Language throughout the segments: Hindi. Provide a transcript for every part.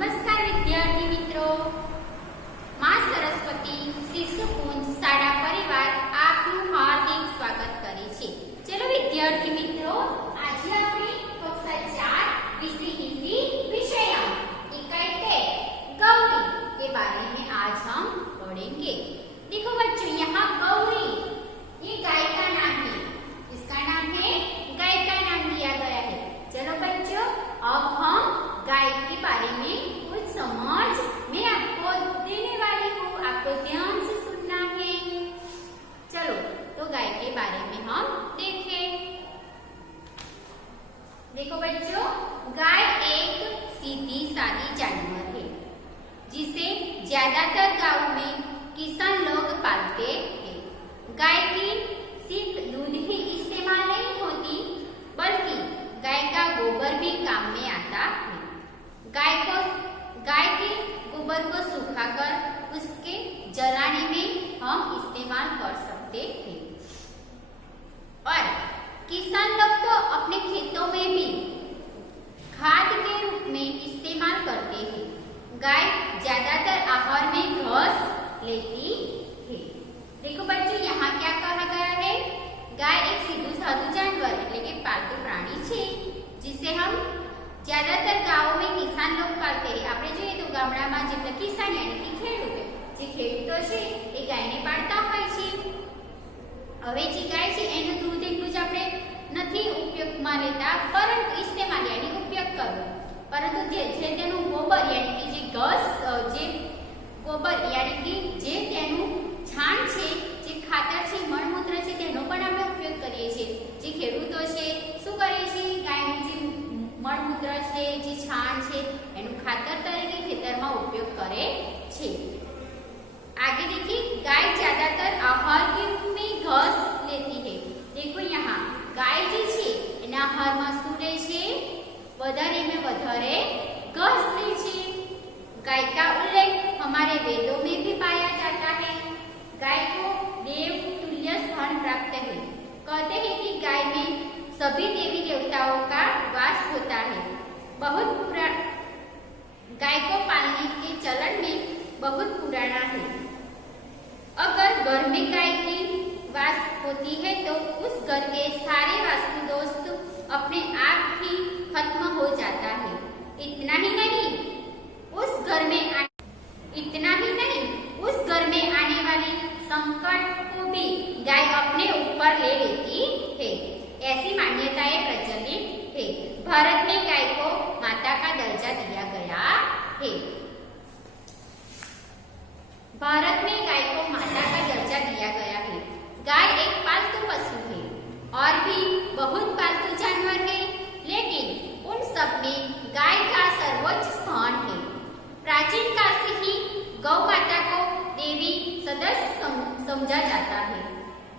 નમસ્કાર વિદ્યાર્થી મિત્રો, માં સરસ્વતી શિશુકુંજ શાળા પરિવાર આપનું હાર્દિક સ્વાગત કરે છે। ચલો વિદ્યાર્થી મિત્રો, આજે આપણે कक्षा 4 विषय हिंदी विषय इकाई 13 गौरी के बारे में आज हम पढ़ेंगे। देखो बच्चों, यहाँ गौरी ये गाय का नाम है। इसका नाम है गाय का नाम दिया गया है। चलो बच्चों, अब हम गाय के बारे में कुछ समझ मैं आपको देने वाली हूँ, आपको ध्यान से सुनना है। चलो तो गाय के बारे में हम देखें। देखो बच्चों, गाय एक सीधी सादी जानवर है जिसे ज्यादातर गांव में किसान लोग पालते हैं। गाय की सिर्फ दूध ही इस्तेमाल नहीं होती, बल्कि गाय का गोबर भी काम में आता है। गाय के गोबर को सुखाकर उसके जलाने में हम इस्तेमाल कर सकते हैं। और किसान लोग तो अपने खेतों में भी खाद के रूप में इस्तेमाल करते हैं। गाय ज्यादातर आहार में घास लेती है। देखो बच्चों, यहाँ क्या कहा गया है? गाय एक सीधू साधु जानवर એટલે કે पालतू प्राणी છે, जिसे हम ज्यादातर गाँव में किसान लोग पालते हैं। આપણે જોઈએ તો ગામડામાં જેટલા કિસાન यानी कि ખેડૂત, જે ખેડૂતો છે એ ગાયને પાળતા હોય છે। હવે જે ગાય છે એનું દૂધ એટલું જ આપણે નથી ઉપયોગમાં લેતા, પરંતુ ઇસ્તેમાલ यानी ઉપયોગ કરવો, પરંતુ જે તેનું ગોબર यानी कि જે ઘાસ, જે ગોબર यानी कि જે તેનું છાણ છે, જે ખાતર છે, મળમૂત્ર છે, તેનો પણ આપણે ઉપયોગ કરીએ છીએ। જે ખેડૂતો છે શું કરે છે? ગાયનું જે મળમૂત્ર છે, જે છાણ છે, એનું ખાતર તરીકે ખેતરમાં ઉપયોગ કરે છે। आगे देखिए, गाय ज्यादातर आहार के रूप में घास लेती है। देखो यहाँ गाय जी छे एना आहार में શું લે છે? વધારે में વધારે घास ले छे। गाय का उल्लेख हमारे वेदों में भी पाया जाता है। गाय को देव तुल्य स्थान प्राप्त है। कहते हैं कि गाय में सभी देवी देवताओं का वास होता है। गाय को पालने के चलन में बहुत पुराना है। अगर घर में गाय की वास होती है तो उस घर के सारे वास्तु दोष अपने आप ही खत्म हो जाता है। इतना ही नहीं, उस घर में आने वाली संकट को भी गाय अपने ऊपर ले लेती है। ऐसी मान्यताएं प्रचलित है। भारत में गाय को माता का दर्जा दिया गया है। भारत में गाय को माता का दर्जा दिया गया है। गाय एक पालतू पशु है और भी बहुत पालतू जानवर है, लेकिन उन सब में गाय का सर्वोच्च स्थान है। प्राचीन काल से ही गौ माता को देवी सदस्य समझा जाता है।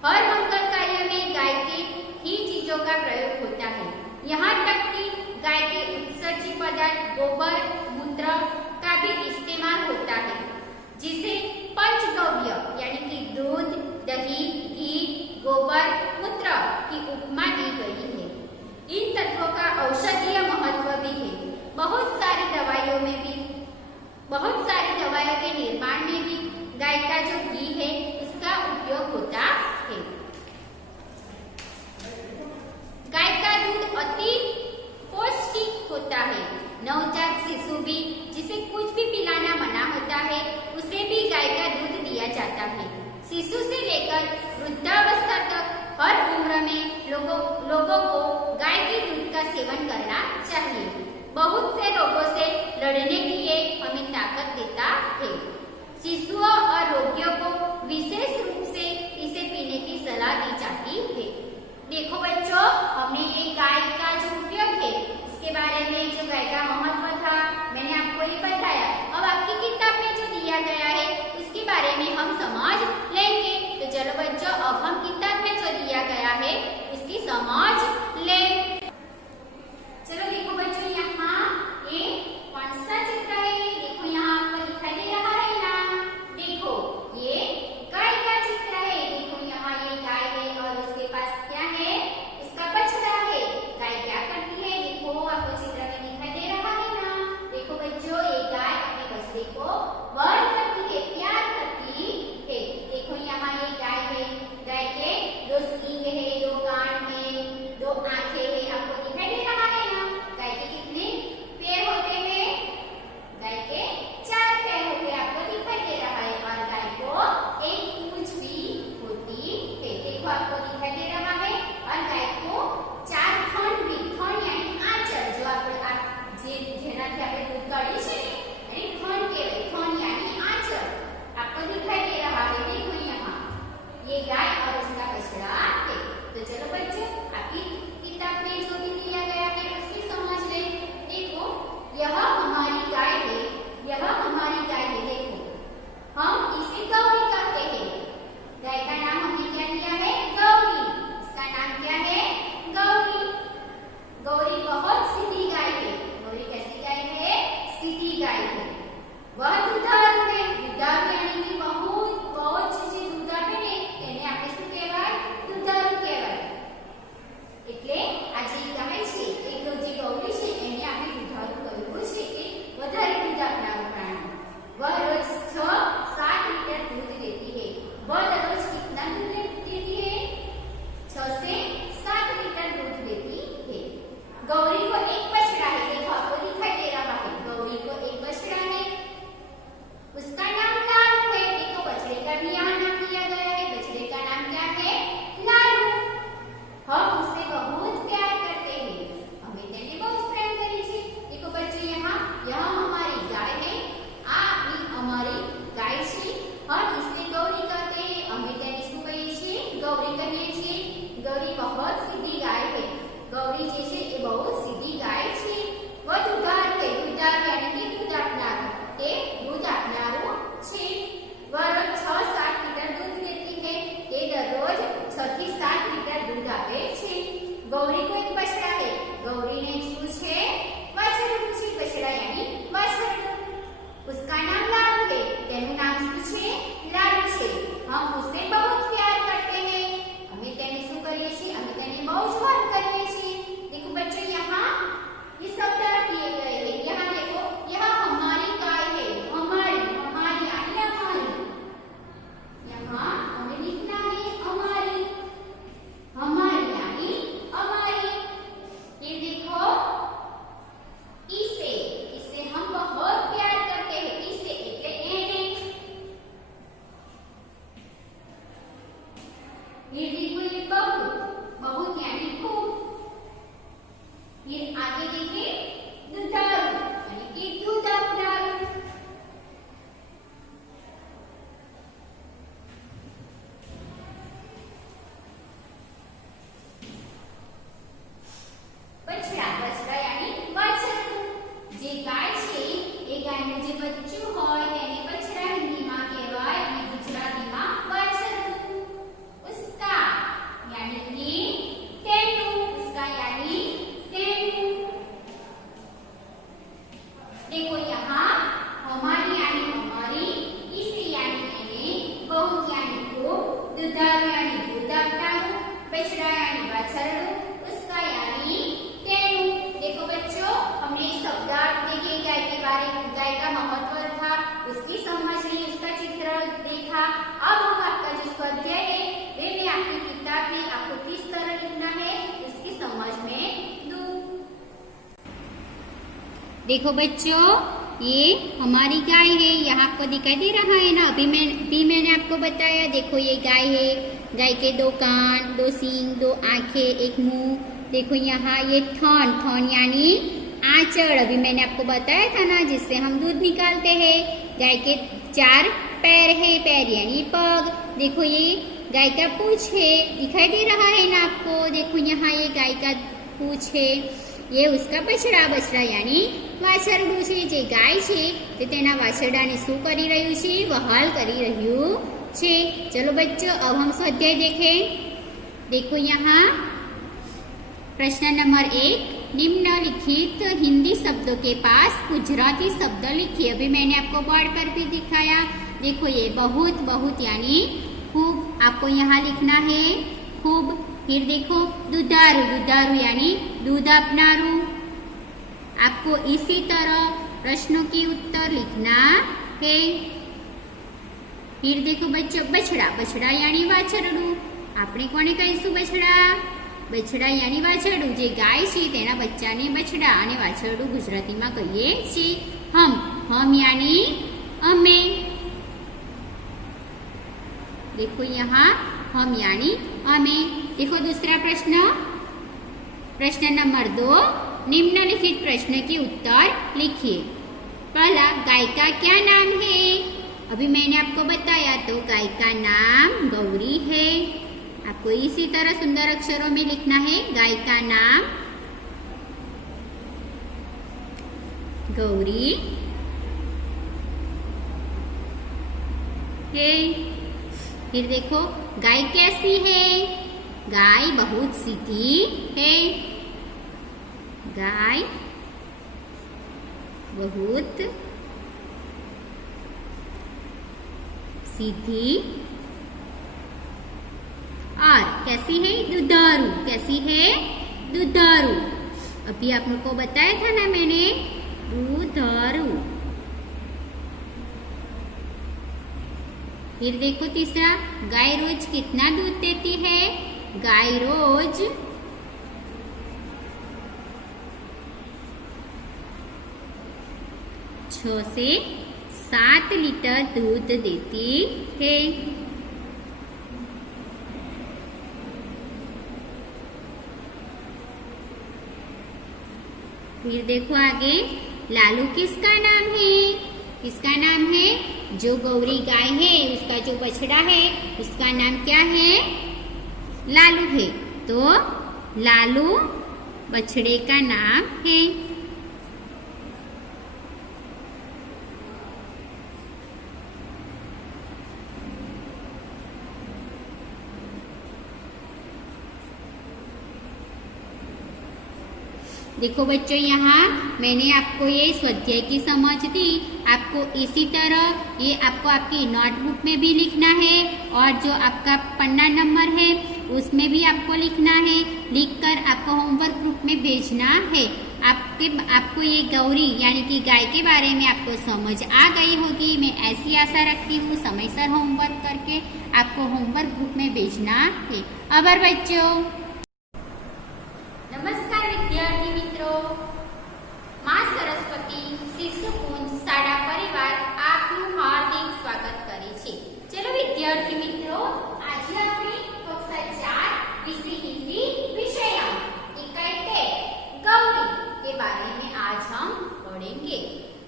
हर मंगल कार्य में गाय के ही चीजों का प्रयोग होता है। यहाँ तक कि गाय के उत्सर्जित पदार्थ गोबर मूत्र का भी इस्तेमाल होता है, जिसे पंचगव्य यानी कि दूध, दही, घी, गोबर, मूत्र की उपमा दी गई है। इन तत्वों का औषधीय महत्व भी है। बहुत सारी दवाइयों के निर्माण में भी गाय का जो घी है इसका उपयोग होता है। गाय का दूध अति पौष्टिक होता है। नवजात शिशु भी, जिसे कुछ भी पिलाना मना होता है, उसे भी गाय का दूध दिया जाता है। शिशु से लेकर वृद्धावस्था तक हर उम्र में लोगों को गाय के दूध का सेवन करना चाहिए। बहुत से रोगों से लड़ने के लिए हमें ताकत देता है। शिशुओं और रोगियों को विशेष रूप से इसे पीने की सलाह दी जाती है। देखो बच्चों, हमने ये गाय का जो उपयोग है इसके बारे में, जो गाय का महत्व था, मैंने आपको ये बताया। अब आपकी किताब में जो दिया गया है इसके बारे में हम समझ लेंगे। तो चलो बच्चों, अब हम किताब में जो दिया गया है इसकी समझ लें। चलो देखो बच्चों, यहाँ ये कौन सा चित्र है? देखो यहाँ आपको दिखाई दे रहा है ना? देखो ये गाय का चित्र है। देखो यहाँ ये गाय है और उसके पास क्या है? इसका बछड़ा है। गाय क्या करती है? देखो आपको चित्र में दिखाई दे रहा क्या महत्व था उसकी समझ ली, उसका चित्र देखा। अब हम आपका जो स्वाध्याय है वे मैं आपकी किताब में आपको किस तरह लिखना है इसकी समझ में दूं। देखो बच्चों, ये हमारी गाय है, यहाँ आपको दिखाई दे रहा है ना। अभी मैंने आपको बताया, देखो ये गाय है। गाय के 2 कान, 2 सींग, 2 आंखें, 1 मुंह। देखो यहाँ ये थन यानी आंचड़, अभी मैंने आपको बताया था ना, जिससे हम दूध निकालते हैं। गाय के 4 पैर है, पैर यानी पग। देखो ये गाय का पूंछ है, दिखाई दे रहा है ना आपको। देखो यहाँ ये गाय का पूंछ है, ये उसका बछड़ा यानी વાછરડું છે। જે ગાય છે તે તેના વાછરડાને શું કરી રહ્યું છે? વહાલ કરી રહ્યું છે। चलो बच्चों, अब हम स्वाध्याय देखें। देखो यहाँ प्रश्न नंबर 1, निम्नलिखित हिंदी शब्दों के पास गुजराती शब्द लिखिए। अभी मैंने आपको बोर्ड पर भी दिखाया। देखो ये बहुत यानी खूब, आपको यहाँ लिखना है खूब। फिर देखो दुधारू यानी दूध अपनारू। आपको इसी तरह प्रश्नों के उत्तर लिखना है। फिर देखो बच्चों बछड़ा यानी वाछरडू। આપણે કોને કહીશું? બછડા यानी વાછરડું। જે ગાય છે તેના બચ્ચાને બછડા અને વાછરડું ગુજરાતીમાં કહીએ છીએ हम यानी અમે। देखो यहाँ हम यानी અમે। देखो दूसरा प्रश्न नंबर 2, निम्नलिखित प्रश्न के उत्तर लिखिए। पहला, गाय का क्या नाम है? अभी मैंने आपको बताया, तो गाय का नाम गौरी है। आपको इसी तरह सुंदर अक्षरों में लिखना है। गाय का नाम गौरी है। फिर देखो गाय कैसी है? गाय बहुत सीधी है। गाय बहुत सीधी और कैसी है? दुधारू। कैसी है? दुधारू। अभी आप लोग को बताया था ना मैंने, दुधारू। फिर देखो तीसरा, गाय रोज कितना दूध देती है? गाय रोज 6 से 7 लीटर दूध देती है। फिर देखो आगे, लालू किसका नाम है? किसका नाम है? जो गौरी गाय है उसका जो बछड़ा है उसका नाम क्या है? लालू है। तो लालू बछड़े का नाम है। देखो बच्चों, यहाँ मैंने आपको ये स्वाध्याय की समझ दी। आपको इसी तरह ये आपको आपकी नोटबुक में भी लिखना है और जो आपका पन्ना नंबर है उसमें भी आपको लिखना है। लिखकर आपको होमवर्क ग्रुप में भेजना है। आपको ये गौरी यानी कि गाय के बारे में आपको समझ आ गई होगी, मैं ऐसी आशा रखती हूँ। समयसर होमवर्क करके आपको होमवर्क ग्रुप में भेजना है। आभार बच्चों। नमस्कार विद्यार्थी मित्रों, मां सरस्वती शिशुकुंज शाळा परिवार आपનું હાર્દિક સ્વાગત કરે છે। ચલો વિદ્યાર્થી મિત્રો, આજે આપણે કક્ષા 4 વિષય हिंदी विषय इकट्ठे गौरी के बारे में आज हम पढ़ेंगे।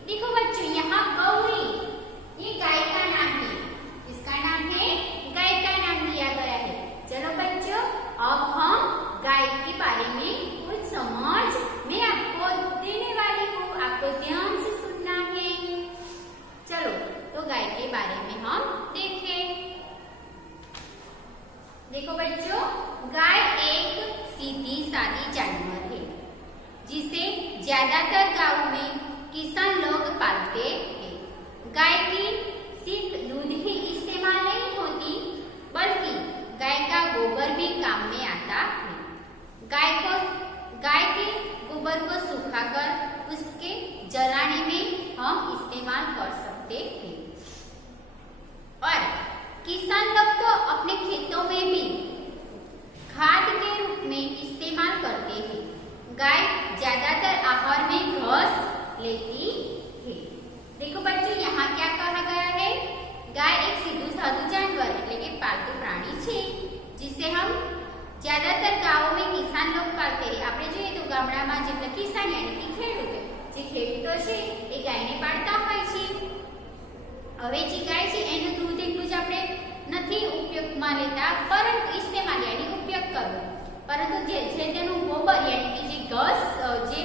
देखो बच्चों, यहाँ गौरी ये गाय का नाम है। इसका नाम है गाय का नाम दिया गया है। चलो बच्चों, अब हम गाय के बारे में कुछ समझ मैं आपको देने वाली हूँ। आपको ध्यान से सुनना है। चलो तो गाय के बारे में हम देखें। देखो बच्चों, गाय एक सीधी सादी जानवर है जिसे ज्यादातर गांवों में किसान लोग पालते हैं। गाय की सिर्फ दूध ही इस्तेमाल नहीं होती, बल्कि गाय का गोबर भी काम में आता है। गाय के गोबर को सुखाकर उसके जलाने में हम इस्तेमाल इस्तेमाल कर सकते थे। और किसान लोग तो अपने खेतों में भी खाद के रूप में इस्तेमाल करते हैं। गाय ज्यादातर आहार में घास लेती है। देखो बच्चों, यहाँ क्या कहा गया है? गाय एक सीधू साधु जानवर એટલે કે पालतू प्राणी છે, जिसे हम ज्यादातर गाँव में किसान लोग पालते हैं। આપણે જોઈએ તો ગામડામાં જેટલા કિસાન यानी कि ખેડૂત, જે ખેડૂતો છે એ ગાયને પાળતા હોય છે। હવે જે ગાય છે એનું દૂધ એટલું જ આપણે નથી ઉપયોગમાં લેતા, પરંતુ ઇસ્તેમાલ यानी ઉપયોગ કરવો, પરંતુ જે તેનું ગોબર यानी कि જે ઘાસ, જે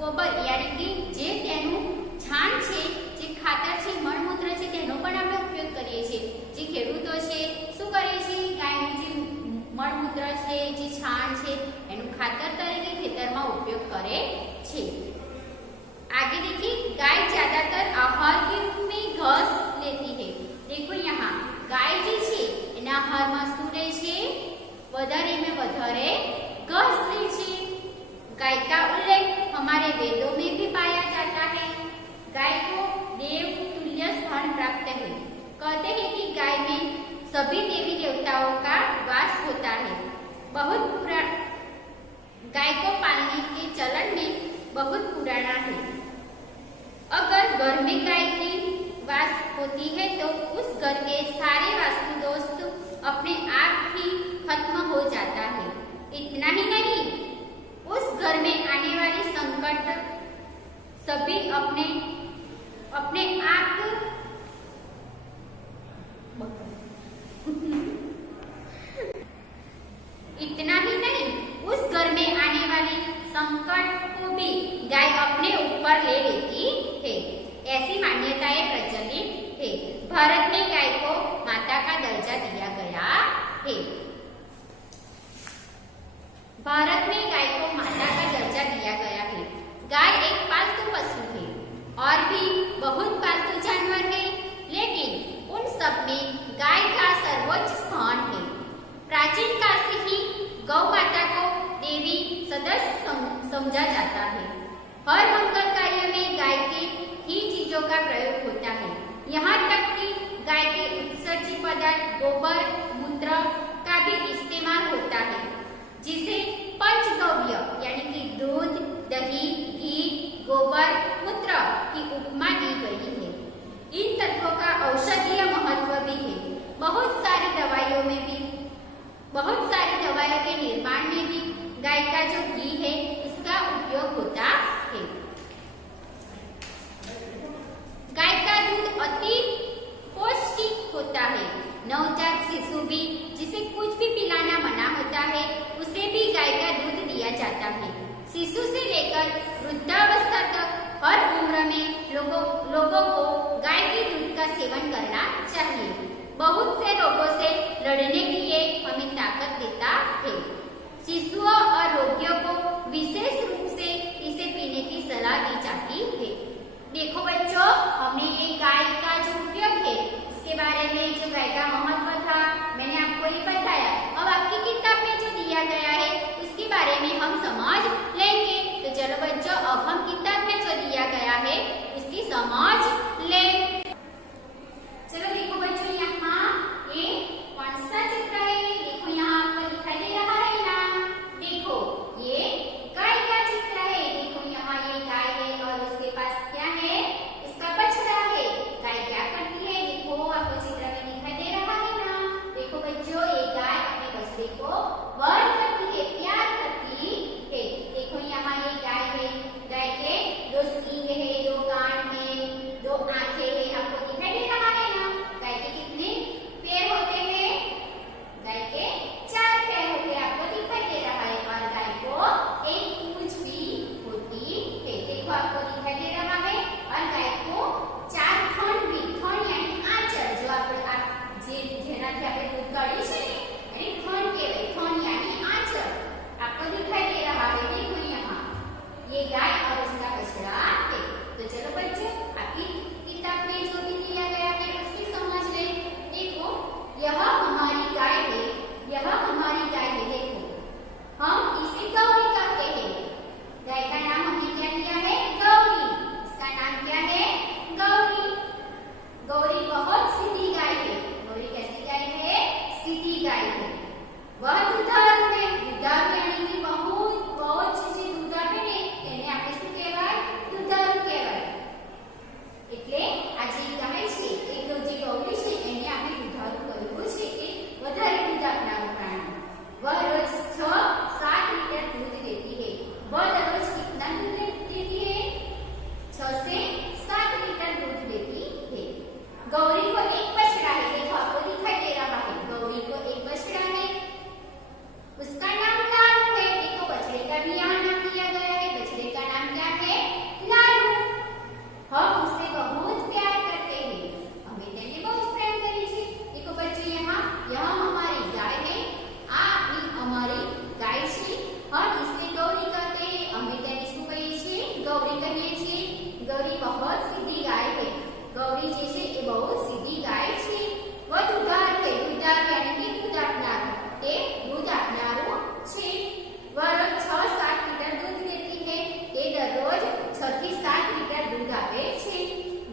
ગોબર यानी कि જે તેનું છાણ છે, જે ખાતર છે, મળમૂત્ર છે, તેનો પણ આપણે ઉપયોગ કરીએ છીએ। જે ખેડૂતો છે શું કરે છે? ગાયનું જે મળમૂત્ર છે, જે છાણ છે, એનું ખાતર તરીકે ખેતરમાં ઉપયોગ કરે છે। आगे देखिए, गाय ज्यादातर आहार के रूप में घास लेती है। देखो यहाँ गाय जी छे एना आहार में શું લે છે? વધારે में વધારે घास ले छे। गाय का उल्लेख हमारे वेदों में भी पाया जाता है। गाय को देव तुल्य स्थान प्राप्त है। कहते हैं कि गाय में सभी देवी देवताओं का वास होता है। गाय को पालने के चलन में बहुत पुराना है। अगर घर में गाय की वास होती है तो उस घर के सारे वास्तु दोष अपने आप ही खत्म हो जाता है। इतना ही नहीं, उस घर में आने वाली संकट सभी अपने आप इतना ही नहीं, उस घर में आने वाली संकट को भी गाय अपने ऊपर ले लेती है। ऐसी मान्यताएं प्रचलित है। भारत में गाय को माता का दर्जा दिया गया है। भारत में गाय को माता का दर्जा दिया गया है। गाय एक पालतू पशु है और भी बहुत पालतू जानवर है, लेकिन उन सब में गाय का सर्वोच्च स्थान है। प्राचीन काल से ही गौ माता को देवी सदस्य समझा जाता है। हर मंगल कार्य में गाय की ही चीजों का प्रयोग होता है। यहाँ तक कि गाय के उत्सर्जित पदार्थ गोबर मूत्र का भी इस्तेमाल होता है, जिसे पंचगव्य यानी कि दूध, दही, घी, गोबर, मूत्र की उपमा दी गई है। इन तत्वों का औषधीय महत्व भी है। बहुत सारी दवाइयों के निर्माण में भी गाय का जो घी है इसका उपयोग होता है। गाय का दूध अति पौष्टिक होता है। नवजात शिशु भी जिसे कुछ भी पिलाना मना होता है, उसे भी गाय का दूध दिया जाता है। शिशु से लेकर वृद्धावस्था तक हर उम्र में लोगों को गाय के दूध का सेवन करना चाहिए। बहुत से रोगों से लड़ने के लिए हमें ताकत देता है। शिशुओं और रोगियों को विशेष रूप से इसे पीने की सलाह दी जाती है। देखो बच्चों, हमने ये गाय का जो उपयोग है इसके बारे में, जो गाय का महत्व था, मैंने आपको ये बताया। अब आपकी किताब में जो दिया गया है उसके बारे में हम समझ लेंगे। तो चलो बच्चों, अब हम किताब में जो दिया गया है उसकी समझ लें। चलो देखो बच्चों, यहाँ ये कौन सा चित्र है? देखो यहाँ आपको दिखाई दे रहा है ना। देखो ये गाय का चित्र है। देखो यहाँ ये गाय है और उसके पास क्या है? इसका बछड़ा है। गाय क्या करती है? देखो आपको चित्र में दिखाई दे रहा है ना। देखो बच्चों, ये गाय अपने बछड़े को वर करती है, प्यार करती है। देखो यहाँ ये गाय है। गाय के दो सींग है, दो कान है,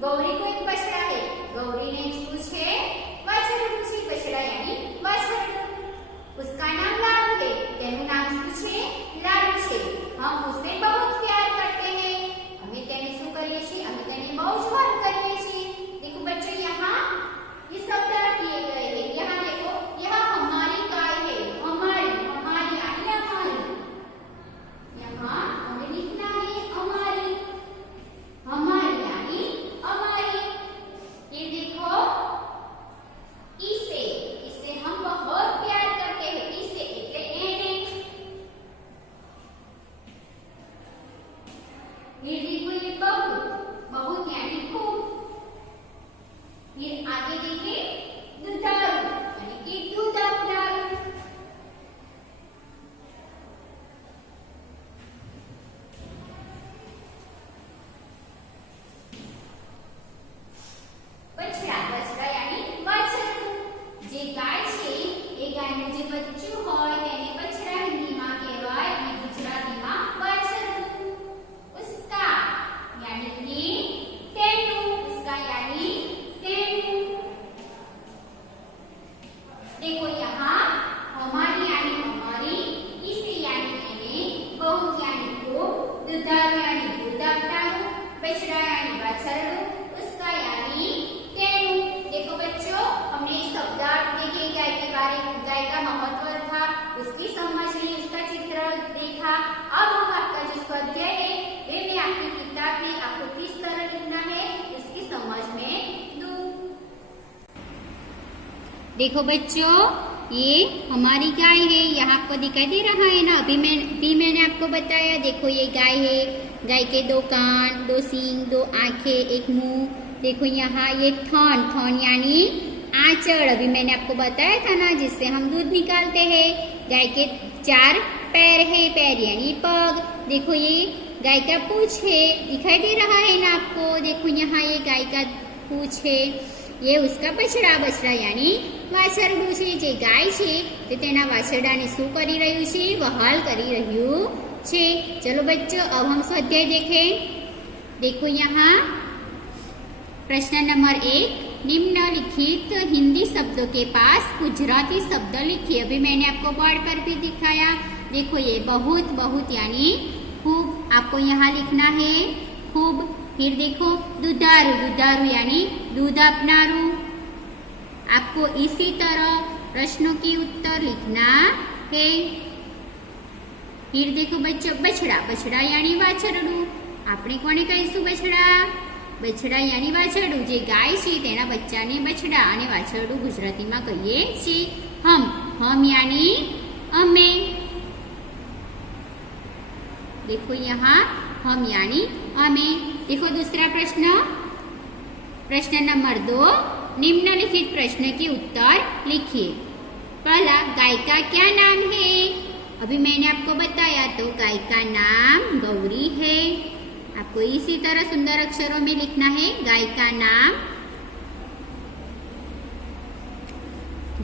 ગૌરી કો એક બછડા હે, ગૌરી ને શું છે? વાછરડું છે, બછડા યાની વાછરડું। उसका नाम लालू है, તેનું નામ શું છે? લાલુ છે। हम उसे बहुत प्यार करते हैं, અમે તેને શું કરીએ છીએ? અમે તેને બહુ જ પ્યાર કરીએ છીએ। देखो बच्चों यहाँ ये शब्द किए गए हैं। यहाँ देखो, यहाँ हमारी गाय है, हमारी हमारी यानी हमारी, यहाँ हमें लिखना है हमारी, हमारी यानी हमारी। ये देखो इसे, इसे हम बहुत प्यार करते हैं, इसे એટલે એને। ये देखो ये बहुत, बहुत यानी खूब। फिर आगे देखिए दुधारू यानी कि दूध अपनारू। बछड़ा, बछड़ा यानी वाछरडું। જે ગાય છે એ ગાયનું જે બચ્ચું હોય તેને બછડા હિન્દીમાં કહેવાય અને ગુજરાતીમાં વાછરડું। उसका यानी कि तेनू, उसका यानी तेनू। देखो यहाँ हमारी यानी हमारी, इसे यानी मैंने, बहुत यानी खूब, दुधारू यानी दूध अपनारू, बछड़ा यानी वाछरडું, उसका यानी तेनू। देखो बच्चों हमने शब्द देखे, गाय के बारे में, गाय का महत्व था, उसकी समझ ली, उसका चित्र देखा। अब हम आपका जो स्वाध्याय है वे मैं आपकी किताब में आपको किस तरह लिखना है उसकी समझ में दूं। देखो बच्चों ये हमारी गाय है, यहाँ आपको दिखाई दे रहा है ना? अभी मैंने आपको बताया। देखो ये गाय है, गाय के 2 कान, 2 सींग, 2 आंखें, 1 मुंह। देखो यहाँ ये थन, थन यानी आंचड़, अभी मैंने आपको बताया था ना, जिससे हम दूध निकालते हैं। गाय के 4 पैर है, पैर यानी पग। देखो ये गाय का पूंछ है, दिखाई दे रहा है ना आपको? देखो यहाँ ये गाय का पूंछ है, ये उसका बछड़ा, बछड़ा यानी વાછરડું છે। જે ગાય છે તે તેના વાછરડાને શું કરી રહ્યું છે? વહાલ કરી રહ્યું છે। चलो बच्चों अब हम स्वाध्याय देखें। देखो यहाँ प्रश्न नंबर 1, निम्नलिखित हिंदी शब्दों के पास गुजराती शब्द लिखिए। अभी मैंने आपको बोर्ड पर भी दिखाया। देखो ये बहुत, बहुत यानी खूब, आपको यहाँ लिखना है खूब। फिर देखो दुधारू, दुधारू यानी दूध अपनारू। आपको इसी तरह प्रश्नों के उत्तर लिखना है। फिर देखो बच्चों बछड़ा, बछड़ा यानी वाछरडું। આપણે કોને કહીશું? બછડા, બછડા यानी વાછરડું। જે ગાય છે તેના બચ્ચાને બછડા અને વાછરડું ગુજરાતીમાં કહીએ છીએ हम यानी અમે। देखो यहाँ हम यानी हमें। देखो दूसरा प्रश्न, प्रश्न नंबर 2, निम्नलिखित प्रश्न के उत्तर लिखिए। पहला, गाय का क्या नाम है? अभी मैंने आपको बताया, तो गाय का नाम गौरी है। आपको इसी तरह सुंदर अक्षरों में लिखना है, गाय का नाम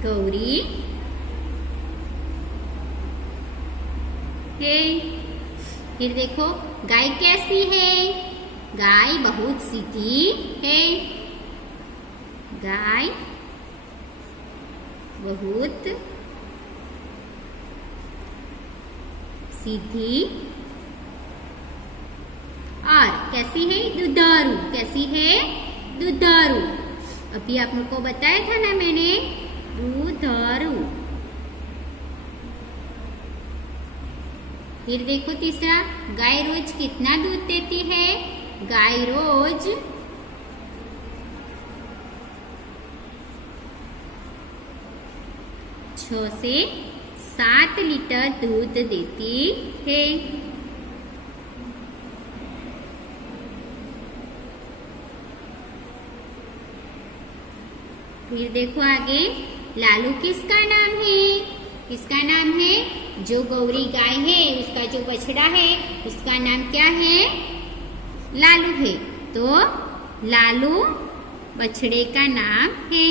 गौरी है। फिर देखो गाय कैसी है? गाय बहुत सीधी है, गाय बहुत सीधी। और कैसी है? दुधारू, कैसी है? दुधारू। अभी आप लोग को बताया था ना मैंने, दुधारू। फिर देखो तीसरा, गाय रोज कितना दूध देती है? गाय रोज 6 से 7 लीटर दूध देती है। फिर देखो आगे, लालू किसका नाम है? किसका नाम है? जो गौरी गाय है उसका जो बछड़ा है उसका नाम क्या है? लालू है। तो लालू बछड़े का नाम है।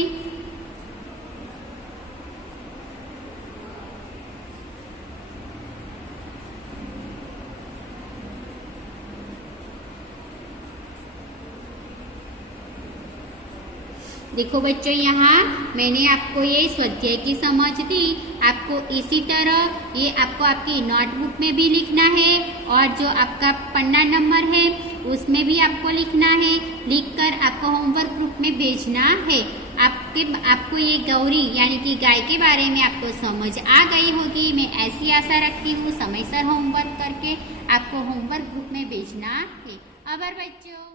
देखो बच्चों, यहाँ मैंने आपको ये स्वाध्याय की समझ दी। आपको इसी तरह ये आपको आपकी नोटबुक में भी लिखना है और जो आपका पन्ना नंबर है उसमें भी आपको लिखना है। लिखकर आपको होमवर्क ग्रुप में भेजना है। आपको ये गौरी यानी कि गाय के बारे में आपको समझ आ गई होगी। मैं ऐसी आशा रखती हूँ। समयसर होमवर्क करके आपको होमवर्क ग्रुप में भेजना है। आभार बच्चों।